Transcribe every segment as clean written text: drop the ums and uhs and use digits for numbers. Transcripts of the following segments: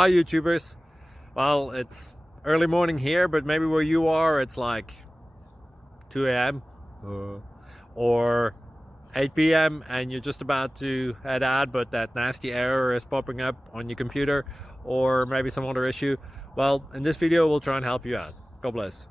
Hi YouTubers. Well, it's early morning here, but maybe where you are it's like 2 a.m. or 8 p.m. and you're just about to head out, but that nasty error is popping up on your computer, or maybe some other issue. Well, in this video we'll try and help you out. God bless.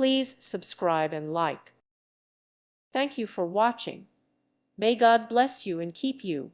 Please subscribe and like. Thank you for watching. May God bless you and keep you.